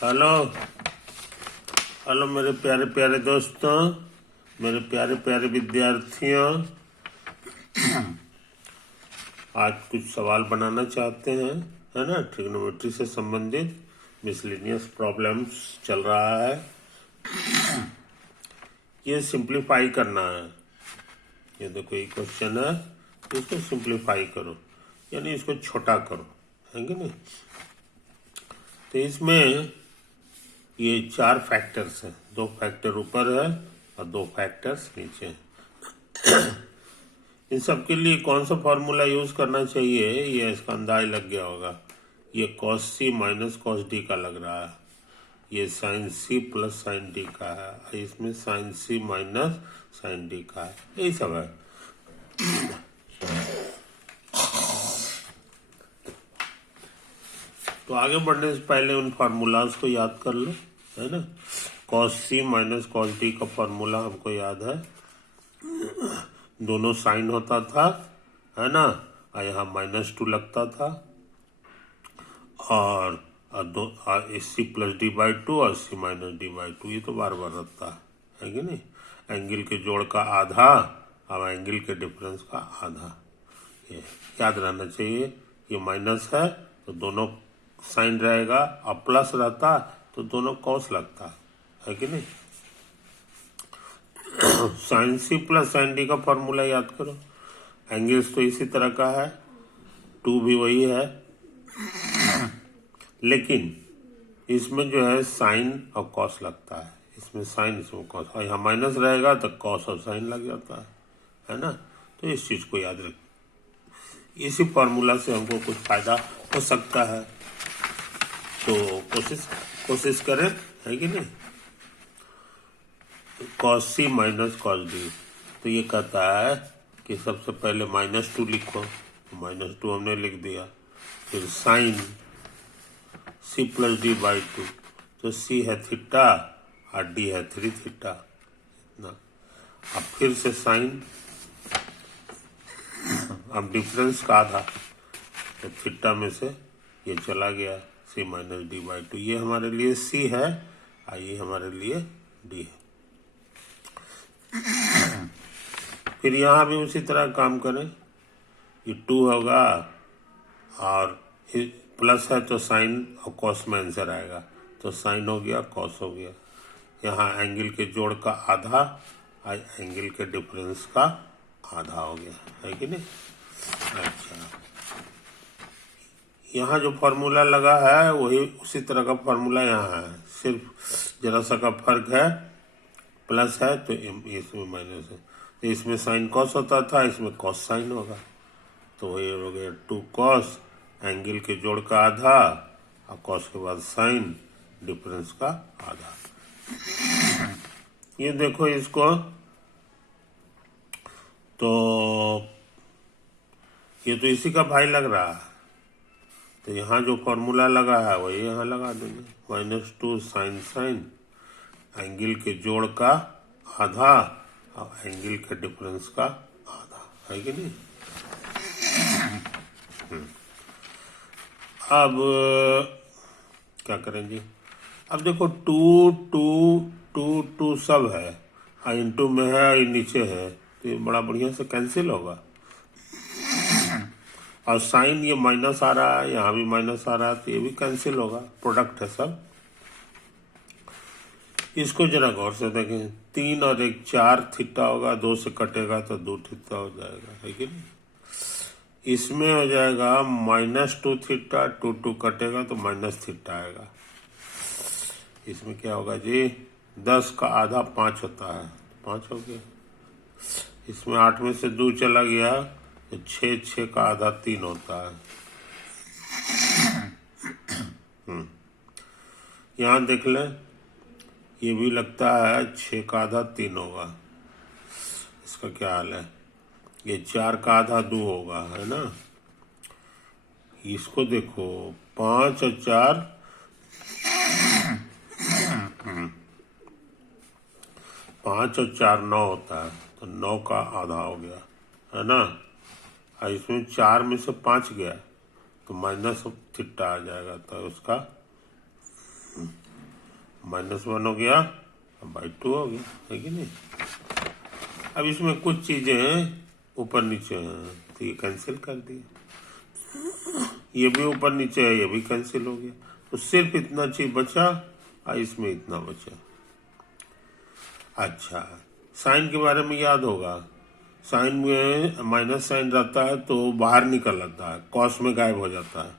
Hello hello मेरे प्यारे प्यारे दोस्तों, मेरे प्यारे प्यारे विद्यार्थियों। आज कुछ सवाल बनाना चाहते हैं, है ना। ट्रिग्नोमेट्री से संबंधित मिसलेनियस प्रॉब्लम्स चल रहा है। ये सिंप्लीफाई करना है। ये देखो ये क्वेश्चन है, इसको सिंप्लीफाई करो, यानी इसको छोटा करो, है कि नहीं। तो इसमें ये 4 फैक्टर्स हैं, 2 फैक्टर ऊपर है और 2 फैक्टर्स नीचे हैं। इन सब के लिए कौन सा फॉर्मूला यूज करना चाहिए, ये इसका अंदाज लग गया होगा। ये cos c minus cos d का लग रहा है, ये sin c plus sin d का है, इसमें sin c minus sin d का है, यही सब है। तो आगे बढ़ने से पहले उन फार्मूलाज को याद कर लो, है ना। cos c minus cos d का फार्मूला हमको याद है, दोनों साइन होता था, है ना, और यहाँ -2 लगता था, और c प्लस डी बाई 2 और c माइनस डी बाई 2, ये तो बार बार रहता है कि नहीं। एंगल के जोड़ का आधा और एंगल के डिफरेंस का आधा, ये याद रहना चाहिए। ये माइनस है तो दोनों साइन रहेगा, और प्लस रहता तो दोनों कॉस लगता है कि नहीं। Sine C plus sine D का फॉर्मूला याद करो। एंगल्स तो इसी तरह का है, 2 भी वही है, लेकिन इसमें जो है साइन और कॉस लगता है, इसमें साइन इसमें कॉस, और यहाँ माइनस रहेगा तो कॉस और साइन लग जाता है ना। तो इस चीज को याद रखें, इसी फॉर्मूला से हमको कुछ फायदा हो सकता है, तो कोशिश करें, है कि नहीं। cos c minus cos d, तो ये कहता है कि सबसे पहले -2 लिखो, -2 हमने लिख दिया, फिर sine c plus D by 2, तो c है थीटा और d है 3 थीटा ना। अब फिर से साइन, अब डिफरेंस का आधा, तो थीटा में से ये चला गया, c माइनस डी बाई 2, ये हमारे लिए c है और ये हमारे लिए d है। फिर यहाँ भी उसी तरह काम करें, ये 2 होगा और प्लस है तो साइन और कॉस में आंसर आएगा, तो साइन हो गया कॉस हो गया। यहाँ एंगल के जोड़ का आधा और एंगल के डिफरेंस का आधा हो गया, है कि नहीं। अच्छा, यहाँ जो फॉर्मूला लगा है वही उसी तरह का फॉर्मूला यहाँ है, सिर्फ जरा सा का फर्क है, प्लस है तो इसमें माइनस है, तो इसमें साइन कॉस होता था, इसमें कॉस साइन होगा, तो वही हो गया 2 कॉस, एंगल के जोड़ का आधा और कॉस के बाद साइन, डिफरेंस का आधा। ये देखो इसको, तो ये तो इसी का भाई लग रहा है, तो यहाँ जो फॉर्मूला लगा है वही यहाँ लगा देंगे, -2 साइन साइन, एंगल के जोड़ का आधा और एंगल के डिफरेंस का आधा, है कि नहीं। अब क्या करेंगे, अब देखो 2 2 2 2 सब है, और इंटू में है और नीचे है, तो ये बड़ा बढ़िया से कैंसिल होगा। और साइन ये माइनस आ रहा है, यहाँ भी माइनस आ रहा है, तो ये भी कैंसिल होगा, प्रोडक्ट है सब। इसको जरा गौर से देखें, 3 और 1 4 थीटा होगा, 2 से कटेगा तो 2 थीटा हो जाएगा, है कि नहीं। इसमें हो जाएगा -2 थीटा, 2 2 कटेगा तो माइनस थीटा आएगा। इसमें क्या होगा जी, 10 का आधा 5 होता है, 5 हो गया। इसमें 8 में से 2 चला गया तो 6, 6 का आधा 3 होता है। यहाँ देख लें, ये भी लगता है 6 का आधा 3 होगा, इसका क्या हाल है। ये 4 का आधा 2 होगा, है ना। इसको देखो 5 और 4, 5 और 4 9 होता है, तो 9 का आधा हो गया, है ना। और इसमें 4 में से 5 गया तो माइनस थीटा आ जाएगा, तो उसका -1 हो गया, /2 हो गया, है कि नहीं। अब इसमें कुछ चीजें ऊपर नीचे हैं तो ये कैंसिल कर दिया, ये भी ऊपर नीचे है, ये भी कैंसिल हो गया, तो सिर्फ इतना चीज बचा और इसमें इतना बचा। अच्छा, साइन के बारे में याद होगा, साइन में माइनस साइन रहता है तो बाहर निकल आता है, कॉस में गायब हो जाता है।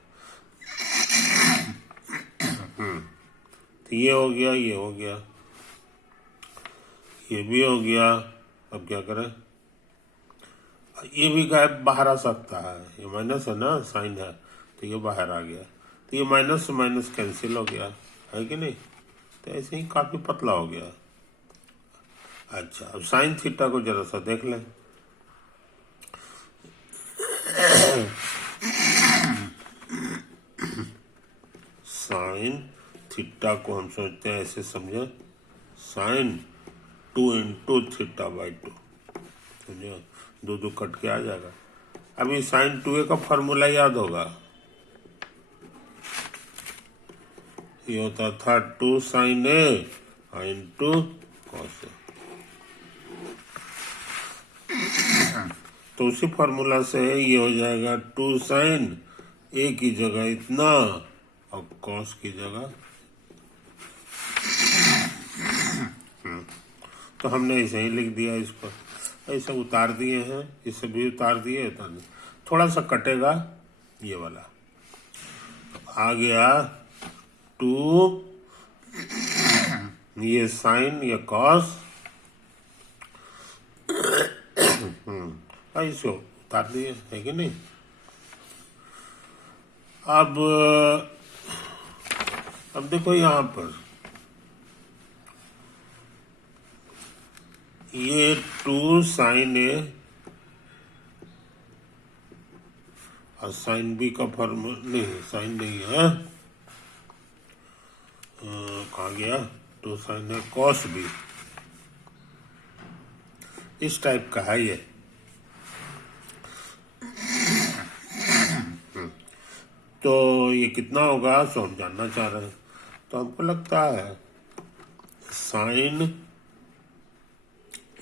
तो ये हो गया, ये हो गया, ये भी हो गया। अब क्या करें, ये भी गायब बाहर आ सकता है, ये माइनस है ना, साइन है तो ये बाहर आ गया, तो ये माइनस से माइनस कैंसिल हो गया, है कि नहीं। तो ऐसे ही काफी पतला हो गया। अच्छा, अब साइन थीटा को जरा सा देख लें। साइन थीटा को हम सोचते हैं ऐसे, समझे, साइन 2 × θ/2, समझो, 2 कट के आ जाएगा। अभी साइन 2a का फॉर्मूला याद होगा, ये होता था 2 sin a × cos a। तो उसी फॉर्मूला से ये हो जाएगा 2 sin a की जगह इतना और cos की जगह, तो हमने ऐसे ही लिख दिया इसको, ऐसे उतार दिए हैं, इसे भी उतार दिए, थोड़ा सा कटेगा ये वाला, आ गया 2, ये साइन, ये कॉस, ऐसे उतार दिए, है कि नहीं। अब देखो यहाँ पर ये 2 sin a और साइन बी का फॉर्मूला नहीं, साइन नहीं है, कहाँ गया, 2 sin a cos b, इस टाइप का है ये। तो ये कितना होगा सो हम जानना चाह रहे हैं, तो हमको लगता है साइन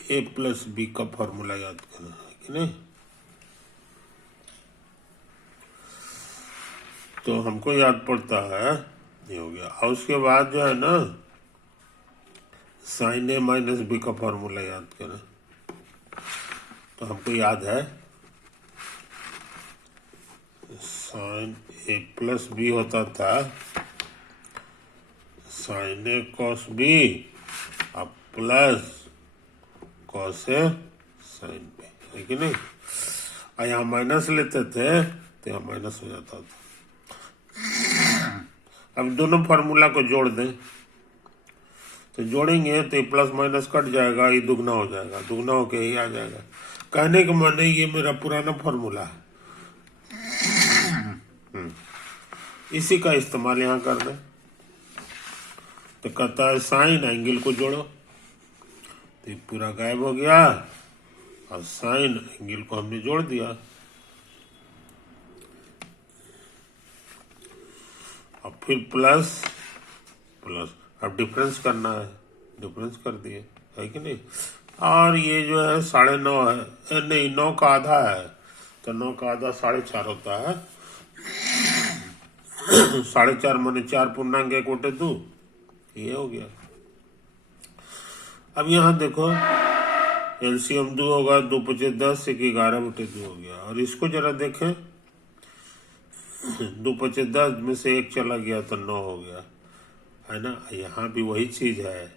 a + b का फॉर्मूला याद करना है कि नहीं। तो हमको याद पड़ता है, ये हो गया, और उसके बाद जो है ना साइन a - b का फॉर्मूला याद करें, तो हमको याद है साइन a + b होता था साइन a cos b और plus cos a sin b, है कि नहीं। और यहाँ माइनस लेते थे तो यहाँ माइनस हो जाता था। अब दोनों फार्मूला को जोड़ दें, तो जोड़ेंगे तो ये प्लस माइनस कट जाएगा, ये दुगना हो जाएगा, दुगना होके ही आ जाएगा। कहने के माने ये मेरा पुराना फार्मूला है, इसी का इस्तेमाल यहाँ कर दें। तो कहता है साइन एंगल को जोड़ो, तो ये पूरा गायब हो गया और साइन एंगल को हमने जोड़ दिया। अब फिर प्लस प्लस, अब डिफरेंस करना है, डिफरेंस कर दिए, है कि नहीं। और ये जो है 9.5 है, नहीं 9 का आधा है, तो 9 का आधा 4.5 होता है। 4.5 माने 4 पूर्णांक 1/2, ये हो गया। अब यहाँ देखो एलसीएम 2 होगा, 2 × 5 = 10, 1 11/2 हो गया। और इसको जरा देखें, 2 × 5 = 10 में से 1 चला गया तो 9 हो गया, है ना। यहाँ भी वही चीज है,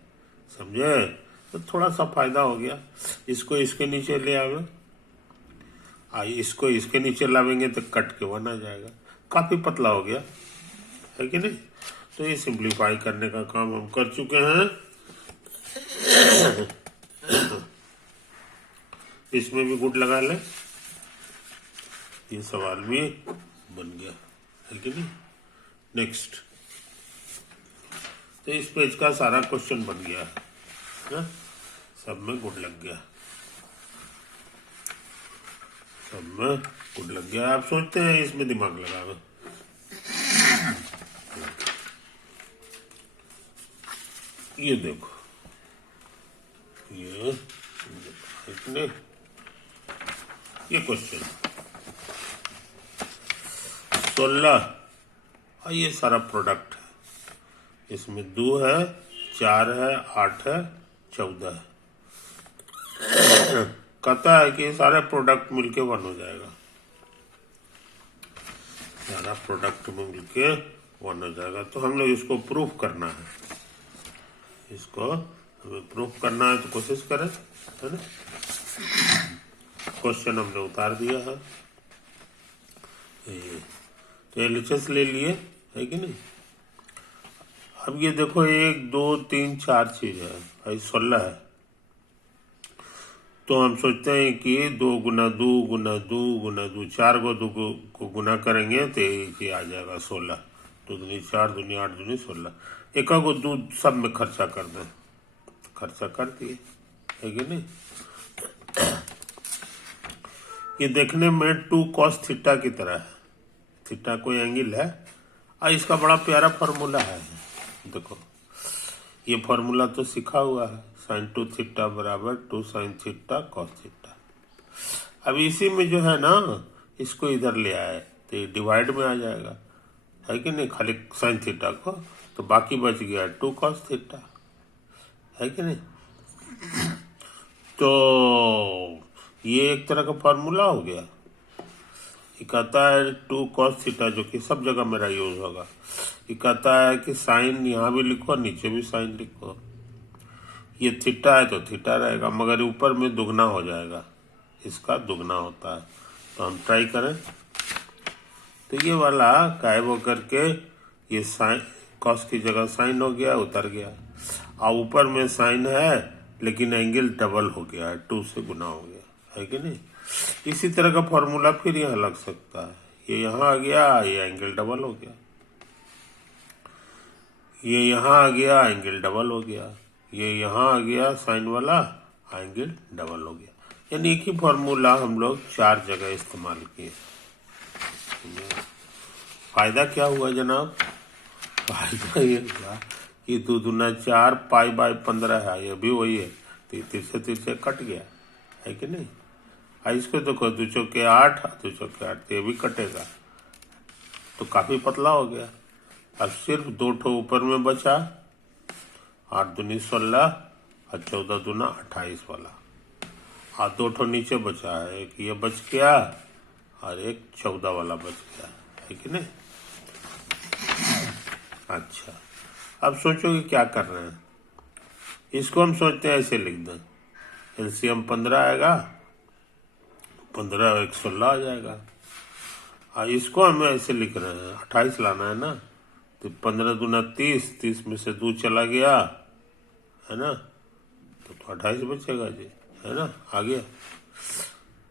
समझे। तो थोड़ा सा फायदा हो गया। इसको इसके नीचे ले आवे, इसको इसके नीचे लावेंगे तो कट के 1 आ जाएगा, काफी पतला हो गया, है कि नहीं। तो ये सिंप्लीफाई करने का काम हम कर चुके हैं। इसमें भी गुड लगा ले, ये सवाल भी बन गया, है कि नहीं। नेक्स्ट, तो इस पेज का सारा क्वेश्चन बन गया है, सब में गुड लग गया, सब में गुड लग गया। आप सोचते हैं इसमें दिमाग लगावे, ये देखो, ये इतने, ये क्वेश्चन 16, और ये सारा प्रोडक्ट है, इसमें 2 है, 4 है, 8 है, 14 है। कहता है कि सारे प्रोडक्ट मिलके 1 हो जाएगा, सारा प्रोडक्ट मिलके 1 हो जाएगा। तो हम लोग इसको प्रूफ करना है, इसको हमें प्रूफ करना है, तो कोशिश करें, है ना। क्वेश्चन हमने उतार दिया है, तो एलएचएस ले लिए, है कि नहीं। अब ये देखो 1 2 3 4 चीज है, भाई 16 है, तो हम सोचते हैं कि 2 गुना 2 गुना 2 गुना 2, 4 को गुना करेंगे तो ये आ जाएगा 16, 2 दूनी 4, दूनी 8, दूनी 16। एक को 2 सब में खर्चा कर दें, खर्चा कर दिए, है कि नहीं। ये देखने में 2 cos थीटा की तरह है, थीटा कोई एंगल है, और इसका बड़ा प्यारा फार्मूला है। देखो ये फार्मूला तो सीखा हुआ है, sin 2 थीटा बराबर 2 sin थीटा cos थीटा। अब इसी में जो है ना, इसको इधर ले आए तो ये डिवाइड में आ जाएगा, है कि नहीं, खाली sin थीटा को, तो बाकी बच गया 2 cos थीटा, है कि नहीं। तो ये एक तरह का फार्मूला हो गया। ये कहता है 2 cos थीटा, जो कि सब जगह मेरा यूज होगा। ये कहता है कि साइन यहाँ भी लिखो, नीचे भी साइन लिखो। ये थीटा है तो थीटा रहेगा, मगर ऊपर में दुगना हो जाएगा, इसका दुगना होता है। तो हम ट्राई करें, तो ये वाला गायब होकर के ये साइन, कॉस की जगह साइन हो गया, उतर गया, और ऊपर में साइन है लेकिन एंगल डबल हो गया है, 2 से गुना हो गया, है कि नहीं। इसी तरह का फॉर्मूला फिर यहाँ लग सकता है, ये यहाँ आ गया, ये एंगल डबल हो गया, ये यहाँ आ गया, एंगल डबल हो गया, ये यहाँ आ गया साइन वाला, एंगल डबल हो गया। यानी एक ही फॉर्मूला हम लोग 4 जगह इस्तेमाल किए। फायदा क्या हुआ जनाब? फायदा ये हुआ कि 2 दूना 4 पाई बाय 15 है, ये भी वही है, तो तीर से कट गया, है कि नहीं। इसको देखो 2 चौके 8, 2 चौके 8, तो ये भी कटेगा, तो काफी पतला हो गया। अब सिर्फ 2 ठो ऊपर में बचा, 8 दूनी 16 और 14 दूना 28 वाला, और 2 ठो नीचे बचा है, एक ये बच गया और एक 14 वाला बच गया, है कि नहीं। अच्छा, अब सोचो कि क्या कर रहे हैं। इसको हम सोचते हैं ऐसे लिख दें, एलसीएम 15 आएगा, 15 और 1 16 आ जाएगा। और इसको हम ऐसे लिख रहे हैं, 28 लाना है ना, तो 15 दूना 30, 30 में से 2 चला गया, है ना, तो 28 बचेगा जी, है ना, आ गया।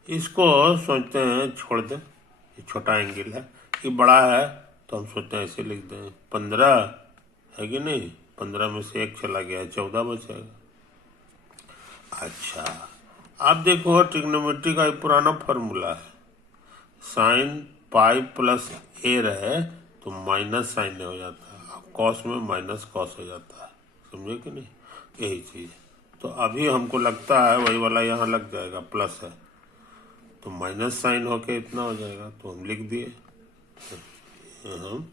इसको सोचते हैं छोड़ दें, ये छोटा एंगल है, ये बड़ा है, तो हम सोचते हैं ऐसे लिख दें 15, है कि नहीं, 15 में से 1 चला गया, 14 बचेगा। अच्छा, आप देखो ट्रिग्नोमेट्री का एक पुराना फॉर्मूला है, साइन पाई प्लस ए रहे तो माइनस साइन हो जाता है, अब कॉस में माइनस कॉस हो जाता है, समझे कि नहीं, यही चीज। तो अभी हमको लगता है वही वाला यहाँ लग जाएगा, प्लस है तो माइनस साइन होके इतना हो जाएगा, तो हम लिख दिए, हम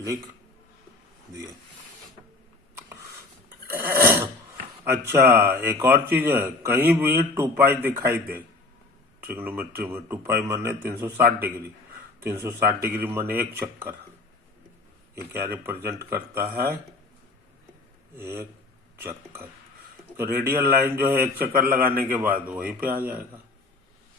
लिख दिए। अच्छा, एक और चीज है, कहीं भी 2 पाई दिखाई दे ट्रिग्नोमेट्री में, 2 पाई माने 360 डिग्री, 360 डिग्री माने 1 चक्कर, ये क्या रिप्रेजेंट करता है, 1 चक्कर। तो रेडियल लाइन जो है 1 चक्कर लगाने के बाद वहीं पे आ जाएगा,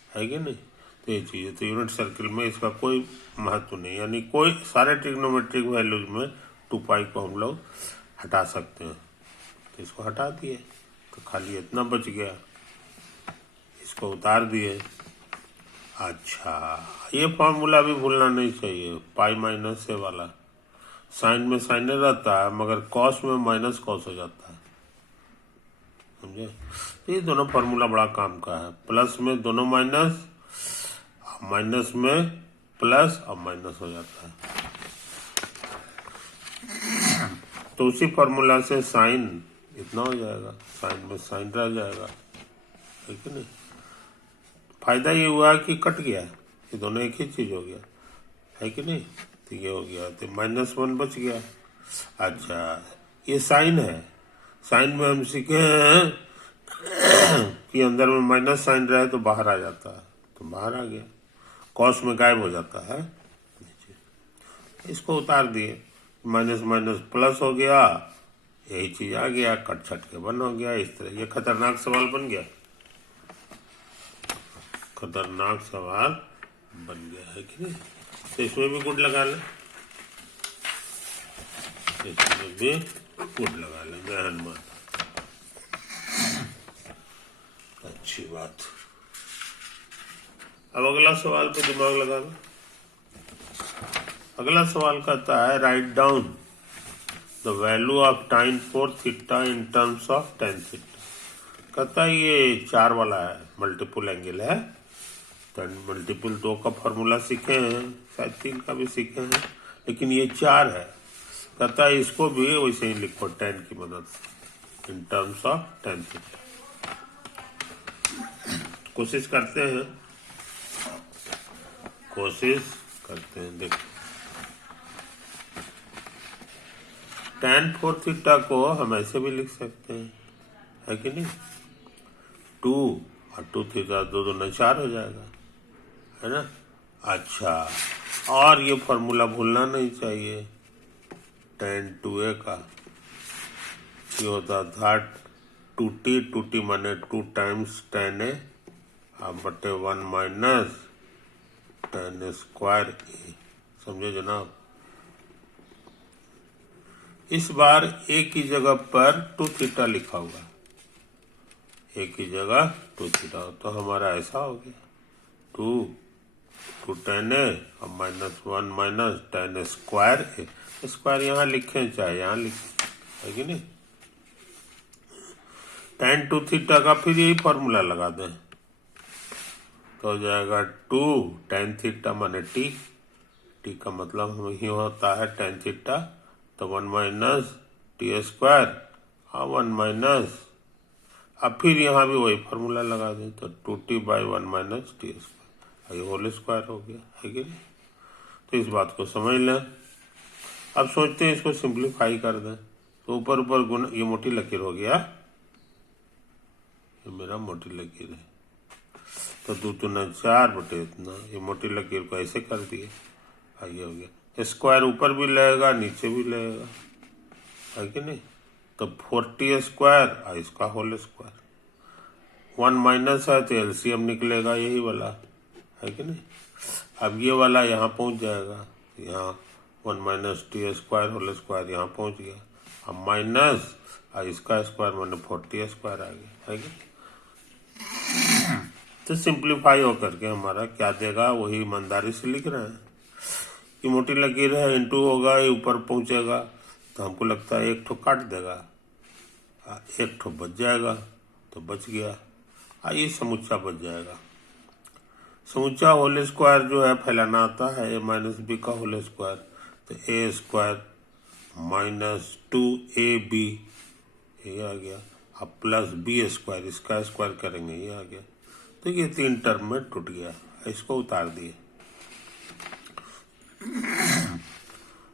है कि नहीं। तो ये चीज, तो यूनिट सर्किल में इसका कोई महत्व नहीं, यानी कोई सारे ट्रिग्नोमेट्रिक वैल्यूज में 2 पाई को हम लोग हटा सकते हैं, तो इसको हटा दिए, तो खाली इतना बच गया, इसको उतार दिए। अच्छा, ये फॉर्मूला भी भूलना नहीं चाहिए, पाई माइनस से वाला, साइन में साइन रहता है मगर कॉस में माइनस कॉस हो जाता है, समझे। ये दोनों फार्मूला बड़ा काम का है, प्लस में दोनों माइनस, माइनस में प्लस और माइनस हो जाता है। तो उसी फार्मूला से साइन इतना हो जाएगा, साइन में साइन रह जाएगा, है कि नहीं। फायदा ये हुआ कि कट गया, ये दोनों एक ही चीज हो गया, है कि नहीं। तो ये हो गया, तो -1 बच गया। अच्छा, ये साइन है, साइन में हम सीखे हैं कि अंदर में माइनस साइन रहे तो बाहर आ जाता है, तो बाहर आ गया, कॉस में गायब हो जाता है। इसको उतार दिए, माइनस माइनस प्लस हो गया, यही चीज आ गया, कट छट के 1 हो गया। इस तरह ये खतरनाक सवाल बन गया, खतरनाक सवाल बन गया, है कि नहीं। तो इसमें भी गुड लगा लें, इसमें भी गुड लगा लें, जय हनुमान। अच्छी बात। अब अगला सवाल पे दिमाग लगा लो। अगला सवाल कहता है write down the value of tan 4 theta in terms of tan theta. कहता है ये 4 वाला है, मल्टीपल एंगल है, तो मल्टीपल 2 का फॉर्मूला सीखे हैं, शायद 3 का भी सीखे हैं, लेकिन ये 4 है। कहता है इसको भी वैसे ही लिखो tan की मदद से in terms of tan theta. कोशिश करते हैं, देखो tan 4 थीटा को हम ऐसे भी लिख सकते हैं, है कि नहीं। 2 और 2 थीटा 2 दूना 4 हो जाएगा, है ना। अच्छा, और ये फॉर्मूला भूलना नहीं चाहिए, tan 2a का ये होता था 2t माने 2 टाइम्स tan a बटे 1 माइनस tan स्क्वायर a। समझे जनाब। इस बार a की जगह पर 2 थीटा लिखा हुआ, a की जगह 2 थीटा, तो हमारा ऐसा हो गया 2 tan a और -1 minus tan square a। Square यहाँ लिखें चाहे यहाँ लिखें, है कि नहीं। tan 2 थीटा का फिर यही फॉर्मूला लगा दें, तो हो जाएगा 2 tan थीटा माने t का मतलब ही होता है tan थीटा, तो 1 माइनस टी स्क्वायर और 1 माइनस, अब फिर यहाँ भी वही फॉर्मूला लगा दें, तो 2t by 1 minus T square, ये होल स्क्वायर हो गया, है कि नहीं। तो इस बात को समझ लें। अब सोचते हैं इसको सिंप्लीफाई कर दें, तो ऊपर ऊपर गुण, ये मोटी लकीर हो गया, ये मेरा मोटी लकीर है, तो 2 दूना 4 बटे इतना, ये मोटी लकीर को ऐसे कर दिए, ये हो गया। स्क्वायर ऊपर भी लगेगा नीचे भी लगेगा, है कि नहीं। तो 40 स्क्वायर और इसका होल स्क्वायर, 1 माइनस है तो एलसीएम निकलेगा यही वाला, है कि नहीं। अब ये वाला यहाँ पहुँच जाएगा, यहाँ 1 minus T square whole square यहाँ पहुँच गया, अब माइनस और इसका स्क्वायर माने 40 स्क्वायर आ गया, है कि। तो सिंप्लीफाई होकर के हमारा क्या देगा, वही ईमानदारी से लिख रहे हैं कि मोटी लकीर है, इंटू होगा, ये ऊपर पहुंचेगा, तो हमको लगता है एक ठो काट देगा, एक ठो बच जाएगा, तो बच गया, ये समुच्चा बच जाएगा। समुच्चा होल स्क्वायर जो है फैलाना आता है, ए माइनस बी का होल स्क्वायर, तो ए स्क्वायर माइनस 2ab ये आ गया, अब प्लस बी स्क्वायर, इसका स्क्वायर करेंगे, ये आ गया। तो ये 3 टर्म में टूट गया, इसको उतार दिए।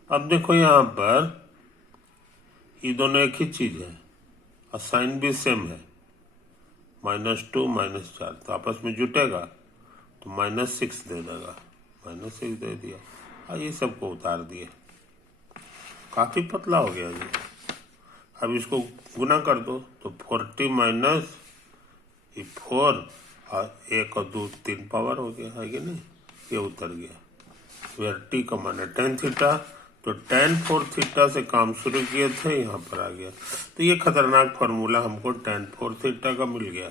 अब देखो यहाँ पर ये दोनों एक ही चीज है और साइन भी सेम है, -2 -4, तो आपस में जुटेगा तो -6 दे देगा, -6 दे दिया, और ये सबको उतार दिए। काफी पतला हो गया जी। अब इसको गुना कर दो, तो 40 माइनस 4 और 1 और 2 3 पावर हो गया, है कि नहीं, ये उतर गया। फिर टी का माने tan थीटा, तो tan 4 थीटा से काम शुरू किए थे, यहाँ पर आ गया, तो ये खतरनाक फॉर्मूला हमको tan 4 थीटा का मिल गया,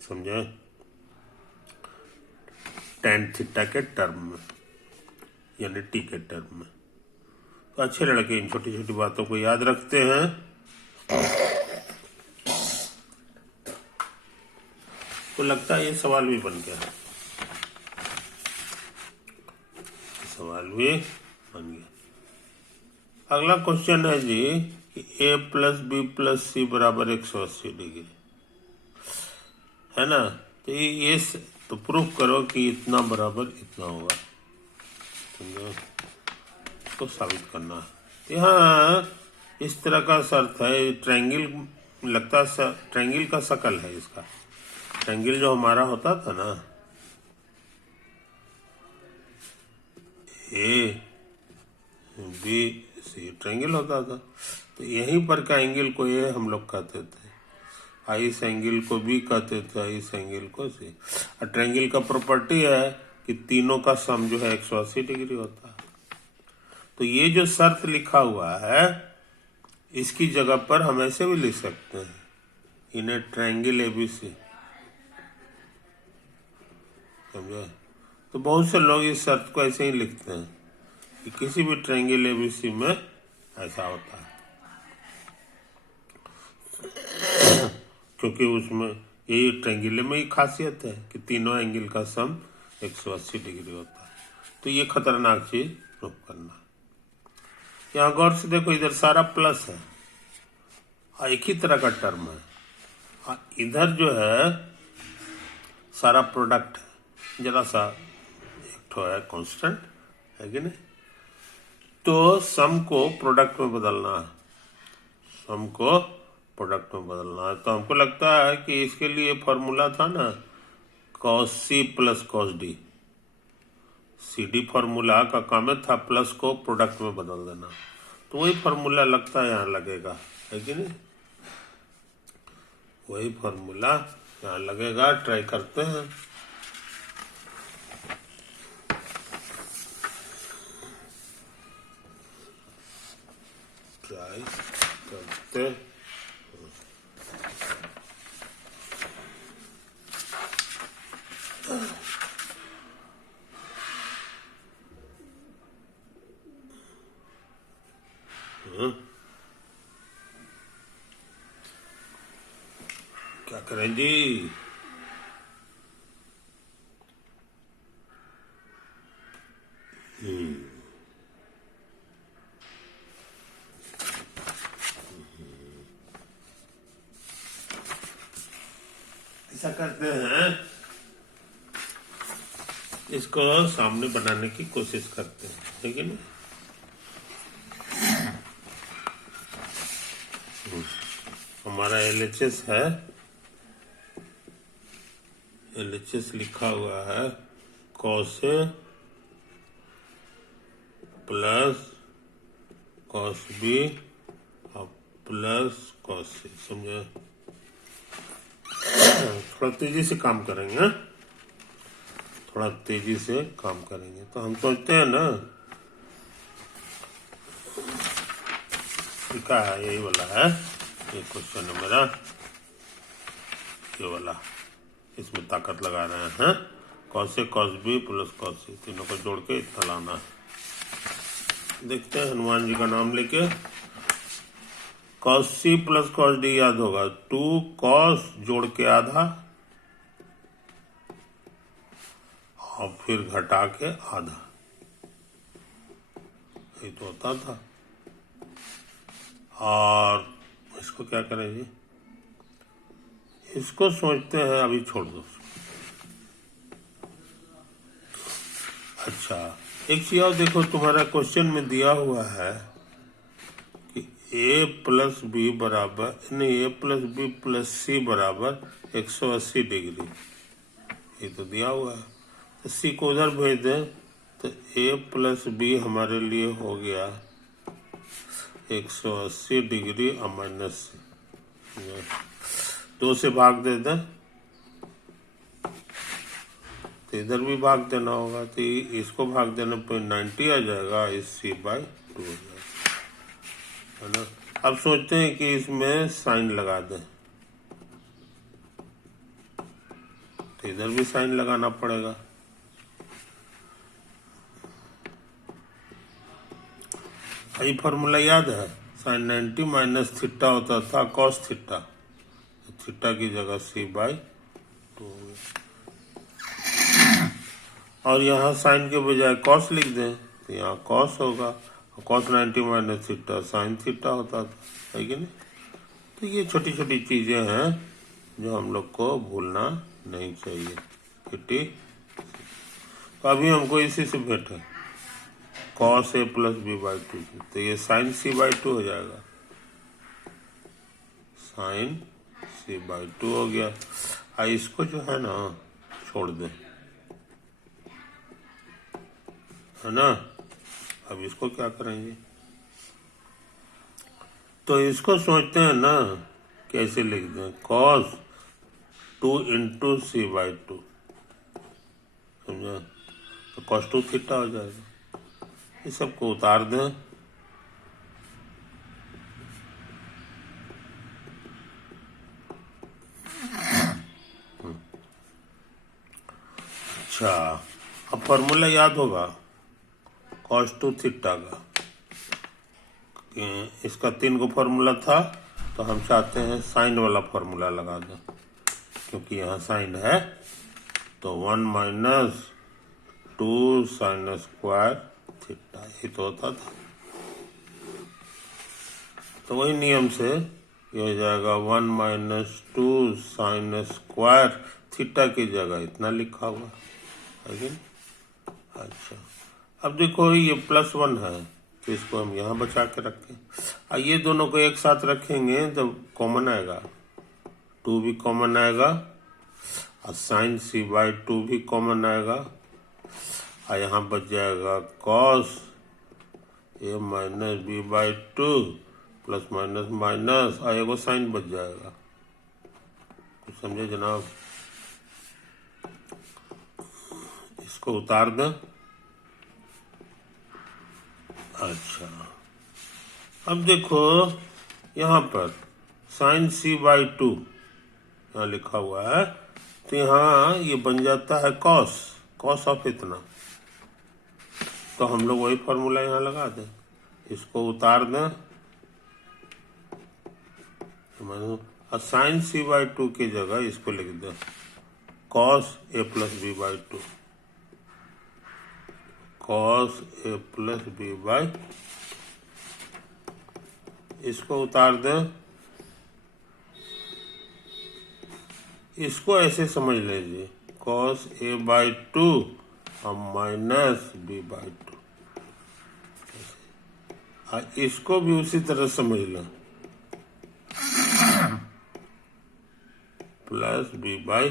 समझे, tan थीटा के टर्म में, यानी टी के टर्म में। तो अच्छे लड़के इन छोटी छोटी बातों को याद रखते हैं। तो लगता है ये सवाल भी बन गया, सवाल भी बन गया। अगला क्वेश्चन है जी कि a प्लस बी प्लस सी बराबर 180 डिग्री है ना। तो ये तो प्रूफ करो कि इतना बराबर इतना होगा, समझो, इसको साबित करना है। यहाँ इस तरह का शर्त है, ट्रायंगल लगता है, ट्रायंगल का शकल है इसका। ट्रायंगल जो हमारा होता था ना, ए बी सी ट्रायंगल होता था, तो यहीं पर का एंगल को ए हम लोग कहते थे, इस एंगल को बी कहते थे, इस एंगल को सी। और ट्रायंगल का प्रॉपर्टी है कि तीनों का सम जो है 180 डिग्री होता है। तो ये जो शर्त लिखा हुआ है इसकी जगह पर हम ऐसे भी लिख सकते हैं, इन ए ट्रायंगल एबीसी, समझे। तो बहुत से लोग इस शर्त को ऐसे ही लिखते हैं कि किसी भी ट्रायंगल एबीसी में ऐसा होता है, क्योंकि उसमें यही ट्रायंगल में ही खासियत है कि तीनों एंगल का सम 180 डिग्री होता है। तो ये खतरनाक चीज प्रूफ करना। यहाँ गौर से देखो, इधर सारा प्लस है और एक ही तरह का टर्म है, और इधर जो है सारा प्रोडक्ट है, जरा सा एक ठो है कांस्टेंट, है कि नहीं। तो सम को प्रोडक्ट में बदलना है, सम को प्रोडक्ट में बदलना है। तो हमको लगता है कि इसके लिए फॉर्मूला था ना, cos c plus cos d, CD formula का काम था प्लस को प्रोडक्ट में बदल देना। तो वही फॉर्मूला लगता है यहाँ लगेगा, है कि नहीं, वही फॉर्मूला यहाँ लगेगा। ट्राई करते हैं। ट्राई करते हैं। क्या करें जी, ऐसा करते हैं, इसको सामने बनाने की कोशिश करते हैं, ठीक है ना। हमारा LHS है, LHS लिखा हुआ है cos प्लस cos b और प्लस cos c, समझे। थोड़ा तेजी से काम करेंगे, थोड़ा तेजी से काम करेंगे। तो हम सोचते हैं ना, लिखा है यही वाला है, ये क्वेश्चन है मेरा, ये वाला, इसमें ताकत लगा रहे हैं। cos A cos B plus cos C, तीनों को जोड़ के इतना लाना है। देखते हैं, हनुमान जी का नाम लेके। cos C plus cos D याद होगा, 2 cos जोड़ के आधा और फिर घटा के आधा, ये तो होता था। और इसको क्या करें जी, इसको सोचते हैं, अभी छोड़ दो। अच्छा, एक चीज और देखो, तुम्हारा क्वेश्चन में दिया हुआ है कि a प्लस बी बराबर, नहीं, a प्लस बी प्लस सी बराबर 180 डिग्री, ये तो दिया हुआ है। तो c को उधर भेज दें तो a प्लस बी हमारे लिए हो गया 180 डिग्री और माइनस सी, 2 से भाग दे दें तो इधर भी भाग देना होगा, तो इसको भाग देने पर 90 आ जाएगा, इस c/2 हो जाएगा, है ना। अब सोचते हैं कि इसमें साइन लगा दें, तो इधर भी साइन लगाना पड़ेगा। ये फॉर्मूला याद है, साइन 90 माइनस थीटा होता था कॉस थीटा, थीटा की जगह c/2 हो गया। और यहाँ साइन के बजाय कॉस लिख दें तो यहाँ कॉस होगा, cos 90 minus theta sine theta होता था, है कि नहीं। तो ये छोटी छोटी चीजें हैं जो हम लोग को भूलना नहीं चाहिए, ठीक। तो अभी हमको इसी से भेंट है cos a plus B by two, तो ये साइन सी बाई टू हो जाएगा, साइन सी बाई टू हो गया। इसको जो है ना छोड़ दे, है ना। अब इसको क्या करेंगे, तो इसको सोचते हैं ना कैसे लिख दें, cos 2 into C by two, समझा। तो cos 2 थीटा हो जाएगा। इस सबको उतार दें, अच्छा। अब फॉर्मूला याद होगा cos 2 थीटा का, इसका 3 को फॉर्मूला था, तो हम चाहते हैं साइन वाला फॉर्मूला लगा दें, क्योंकि यहाँ साइन है। तो 1 माइनस 2 साइन स्क्वायर थीटा, ये तो होता था। तो वही नियम से ये हो जाएगा 1 माइनस 2 साइन स्क्वायर थीटा की जगह इतना लिखा हुआ है। अच्छा, अब देखो ये +1 है, तो इसको हम यहाँ बचा के रखें। ये दोनों को एक साथ रखेंगे तो कॉमन आएगा, 2 भी कॉमन आएगा, और साइन सी बाई 2 भी कॉमन आएगा। यहाँ बच जाएगा cos a minus B by two plus minus minus, और एगो साइन बच जाएगा। कुछ समझे जनाब, इसको उतार दें। अच्छा, अब देखो यहाँ पर साइन सी बाई टू यहाँ लिखा हुआ है, तो यहाँ ये बन जाता है cos ऑफ इतना। तो हम लोग वही फॉर्मूला यहाँ लगा दें, इसको उतार दें, और साइन सी बाई टू की जगह इसको लिख दें cos a plus B by two, cos a plus B by, इसको उतार दें। इसको ऐसे समझ लीजिए cos a बाई टू और माइनस बी बाई टू, इसको भी उसी तरह समझ लो, प्लस बी बाई,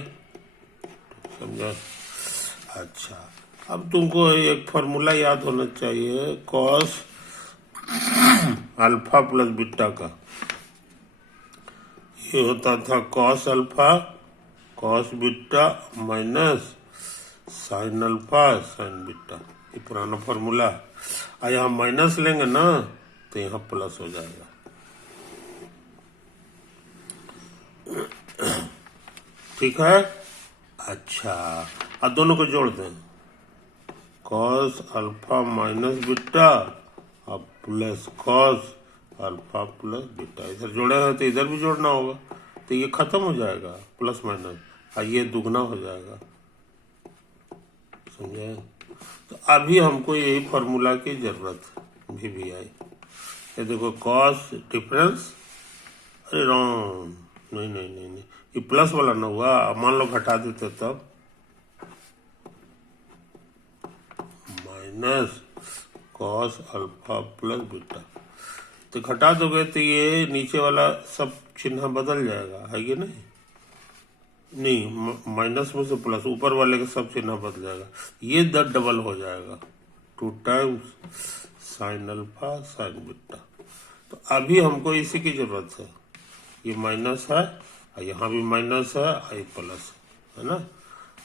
समझा। अच्छा, अब तुमको एक फॉर्मूला याद होना चाहिए cos अल्फा प्लस बीटा का। ये होता था cos alpha cos beta minus sine alpha sign beta, ये पुराना फॉर्मूला। यहाँ माइनस लेंगे ना तो यहाँ प्लस हो जाएगा। ठीक है। अच्छा, अब दोनों को जोड़ दें, cos अल्फा माइनस बीटा और plus cos alpha plus beta. इधर जोड़े हैं तो इधर भी जोड़ना होगा, तो ये खत्म हो जाएगा प्लस माइनस, और ये दुगना हो जाएगा, समझे। तो अभी हमको यही फॉर्मूला की जरूरत भी आई। ये देखो cos डिफरेंस, अरे रॉन्ग, नहीं नहीं नहीं नहीं, ये प्लस वाला ना हुआ, मान लो घटा देते तब minus cos alpha plus beta, तो घटा दोगे तो ये नीचे वाला सब चिन्ह बदल जाएगा, है कि नहीं। नहीं, माइनस में से प्लस, ऊपर वाले का सब चिन्ह बदल जाएगा, ये डबल हो जाएगा, 2 times sine alpha sign beta. तो अभी हमको इसी की जरूरत है, ये माइनस है और यहाँ भी माइनस है और ये प्लस है ना।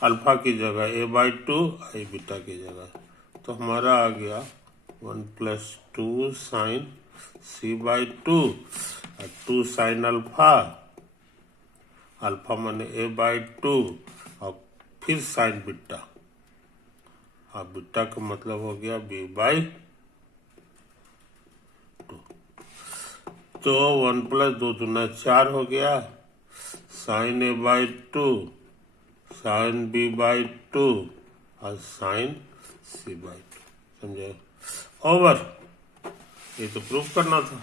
अल्फा की जगह a बाई टू, आई बीटा की जगह, तो हमारा आ गया 1 plus 2 sine C by two और 2 साइन अल्फा, अल्फा माने a बाई टू और फिर साइन बीटा, और बीटा का मतलब हो गया b बाई टू। तो 1 प्लस 2 दूना 4 हो गया, sine a by two sine b by two और साइन c बाई टू, समझे, ओवर। ये तो प्रूफ करना था।